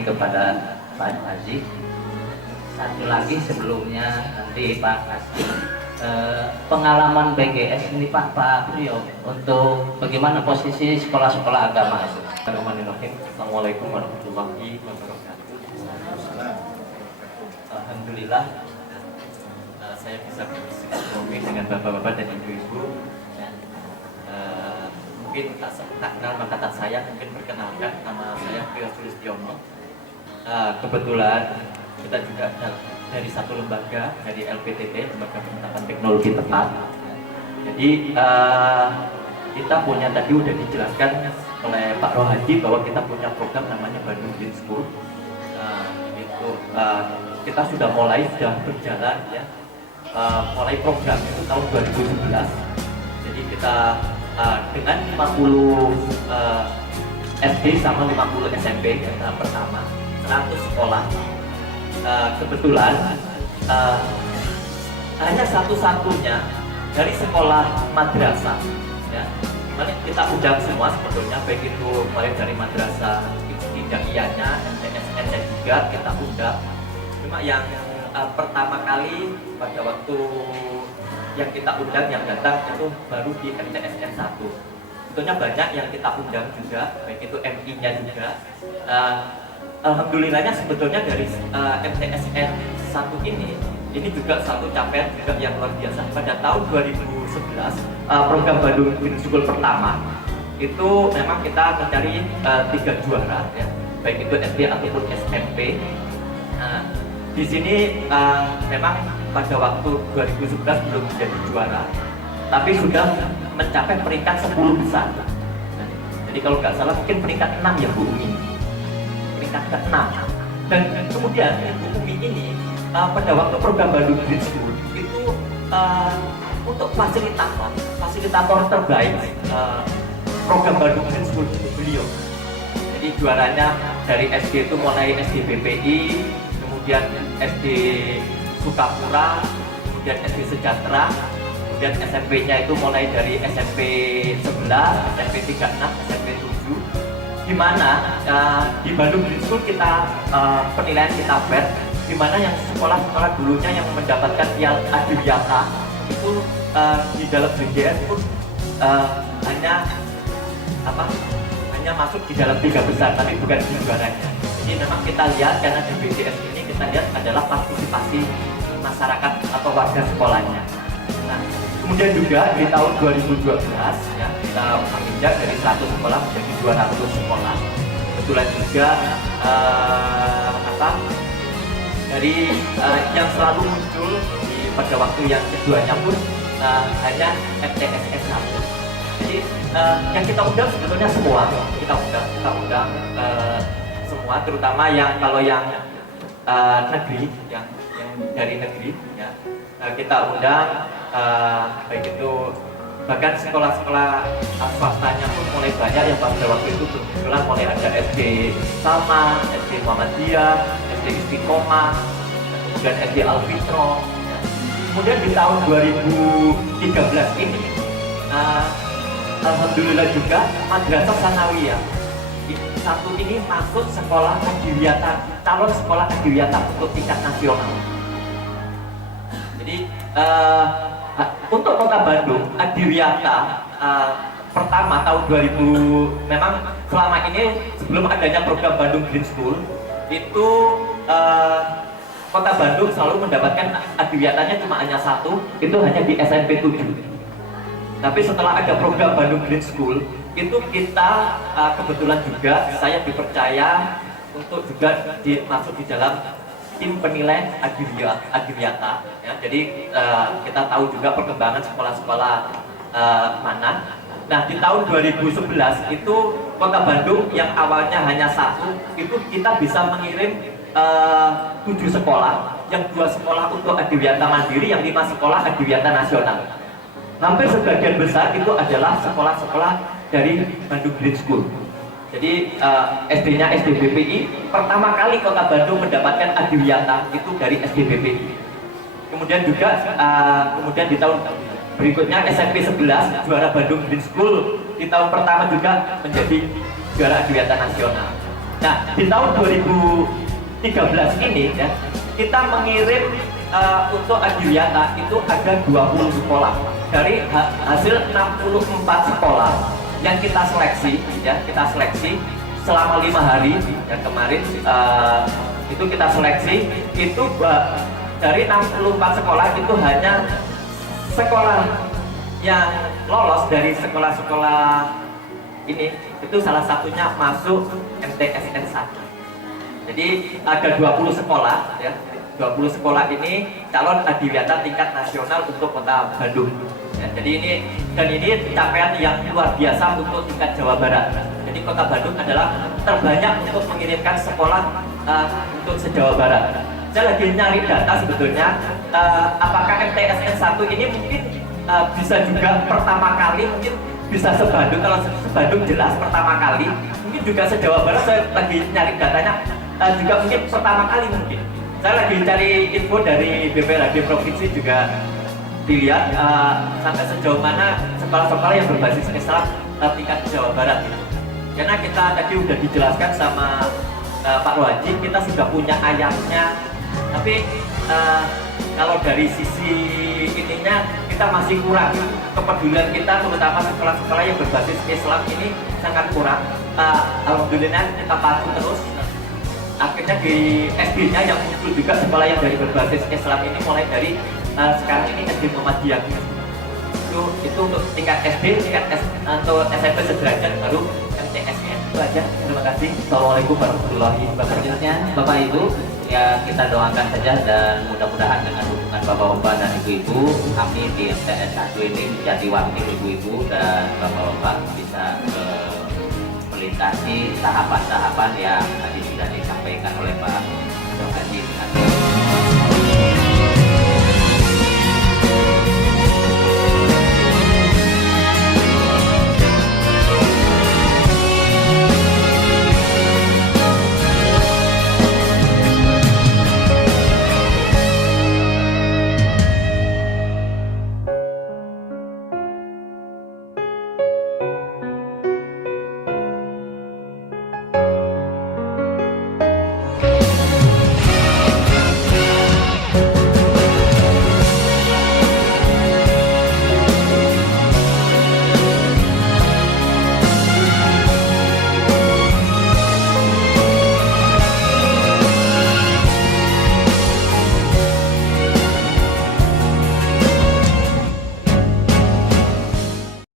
ini kepada Pak Haji. Satu lagi sebelumnya nanti Pak kasih pengalaman BGS ini Pak Priyo untuk bagaimana posisi sekolah-sekolah agama itu. Assalamualaikum warahmatullahi wabarakatuh. Alhamdulillah saya bisa bersilaturahmi dengan bapak-bapak dan ibu-ibu. Mungkin tak kenal maka tak sayang, mungkin perkenalkan nama saya Priyo Sulistiono. Kebetulan kita juga dari satu lembaga, dari LPTT, Lembaga Penetapan Teknologi Tepat. Jadi kita punya, tadi udah dijelaskan oleh Pak Rohaji bahwa kita punya program namanya Bandung Green School. Kita sudah berjalan ya. Mulai program itu tahun 2011. Jadi kita dengan 50 SD sama 50 SMP yang tahap pertama, 100 sekolah. Kebetulan hanya satu-satunya dari sekolah madrasah ya, dimana kita undang semua sebetulnya, baik itu mulai dari madrasah ibtidaiyahnya, MTSN-nya juga kita undang. Cuma yang pertama kali pada waktu yang kita undang, yang datang itu baru di MTSN 1. Sebetulnya banyak yang kita undang juga, baik itu MI-nya juga. Alhamdulillahnya sebetulnya dari MTSN 1 ini juga satu capaian juga yang luar biasa. Pada tahun 2011 program Bandung Green School pertama itu memang kita mencari 3 juara ya, baik itu SD ataupun SMP. Di sini memang pada waktu 2011 belum menjadi juara, tapi sudah mencapai peringkat 10 besar. Jadi kalau nggak salah mungkin peringkat 6 ya Bu Umi, peringkat ke-6. Dan kemudian Bu Umi ini pada waktu program Bandung Green School itu untuk fasilitator terbaik program Bandung Green School itu beliau. Jadi juaranya dari SD itu mulai SD BPI, kemudian SD Sukapura, kemudian SD Sejahtera, kemudian SMP-nya itu mulai dari SMP 11, SMP 36, SMP 7. Di mana di Bandung Green School kita penilaian kita fair, di mana yang sekolah-sekolah dulunya yang mendapatkan piala Adiwiyata itu di dalam BGS pun hanya masuk di dalam 3 besar, tapi bukan di juaranya. Jadi memang kita lihat karena di BGS ini kita lihat adalah partisipasi masyarakat atau warga sekolahnya. Nah, kemudian juga di tahun 2012 ya, kita menginjak dari 100 sekolah menjadi 200 sekolah. Kebetulan juga dari yang selalu muncul pada waktu yang keduanya pun hanya MTSN 1. Jadi yang kita undang sebetulnya semua, kita undang semua, terutama yang kalau yang negeri, yang dari negeri ya, kita undang, baik itu bahkan sekolah-sekolah swastanya pun mulai banyak yang pada waktu itu bermunculan, mulai ada SD Salma, SD Muhammadiyah, SD Istiqomah, kemudian SD Al-Fitro ya. Kemudian di tahun 2013 ini alhamdulillah juga Madrasah Sanawiyah satu ini masuk sekolah Adiwiyata, calon sekolah Adiwiyata untuk tingkat nasional. Jadi untuk Kota Bandung, Adiwiyata pertama tahun 2000, memang selama ini sebelum adanya program Bandung Green School itu Kota Bandung selalu mendapatkan Adiwiyatanya cuma hanya 1, itu hanya di SMP 7. Tapi setelah ada program Bandung Green School itu kita kebetulan juga saya dipercaya untuk juga masuk di dalam tim penilai Adiwiyata ya. Jadi kita tahu juga perkembangan sekolah-sekolah mana. Nah di tahun 2011 itu Kota Bandung yang awalnya hanya 1 itu kita bisa mengirim 7 sekolah, yang 2 sekolah untuk Adiwiyata Mandiri, yang 5 sekolah Adiwiyata Nasional. Hampir sebagian besar itu adalah sekolah-sekolah dari Bandung Green School. Jadi SD-nya SD BPI, pertama kali Kota Bandung mendapatkan Adiwiyata itu dari SD BPI. Kemudian juga kemudian di tahun berikutnya SMP 11 juara Bandung Green School, di tahun pertama juga menjadi juara Adiwiyata Nasional. Nah, di tahun 2013 ini ya, kita mengirim untuk Adiwiyata itu ada 20 sekolah. Dari hasil 64 sekolah yang kita seleksi ya, kita seleksi selama 5 hari ya, kemarin itu kita seleksi itu dari 64 sekolah itu hanya sekolah yang lolos dari sekolah-sekolah ini itu salah satunya masuk MTSN 1. Jadi ada 20 sekolah ya. 20 sekolah ini calon Adiwiyata tingkat nasional untuk Kota Bandung. Ya, jadi ini capaian yang luar biasa untuk tingkat Jawa Barat. Jadi Kota Bandung adalah terbanyak untuk mengirimkan sekolah untuk se-Jawa Barat. Saya lagi nyari data sebetulnya apakah MTSN 1 ini mungkin bisa juga pertama kali mungkin bisa se-Bandung. Kalau se-Bandung jelas pertama kali, mungkin juga se-Jawa Barat. Saya lagi nyari datanya juga mungkin pertama kali mungkin. Saya lagi cari info dari BPRD Provinsi juga dilihat sampai sejauh mana sekolah-sekolah yang berbasis Islam tingkat Jawa Barat gitu. Karena kita tadi udah dijelaskan sama Pak Wajib, kita sudah punya ayatnya, tapi kalau dari sisi ininya kita masih kurang. Kepedulian kita terutama sekolah-sekolah yang berbasis Islam ini sangat kurang. Alhamdulillah kita patuh terus. Akhirnya di SD-nya yang muncul juga sekolah yang dari berbasis Islam ini mulai dari sekarang ini SD Muhammadiyah. Itu untuk tingkat SD, untuk SMP sederajat baru MTSN. Itu aja. Terima kasih. Assalamualaikum warahmatullahi wabarakatuh. Selanjutnya Bapak Ibu ya kita doakan saja dan mudah-mudahan dengan dukungan Bapak-Bapak dan Ibu-Ibu kami di MTS 1 ini menjadi wakil Ibu-Ibu dan Bapak-Bapak bisa melintasi tahapan-tahapan yang tadi sudah disampaikan oleh Pak Dr. Haji.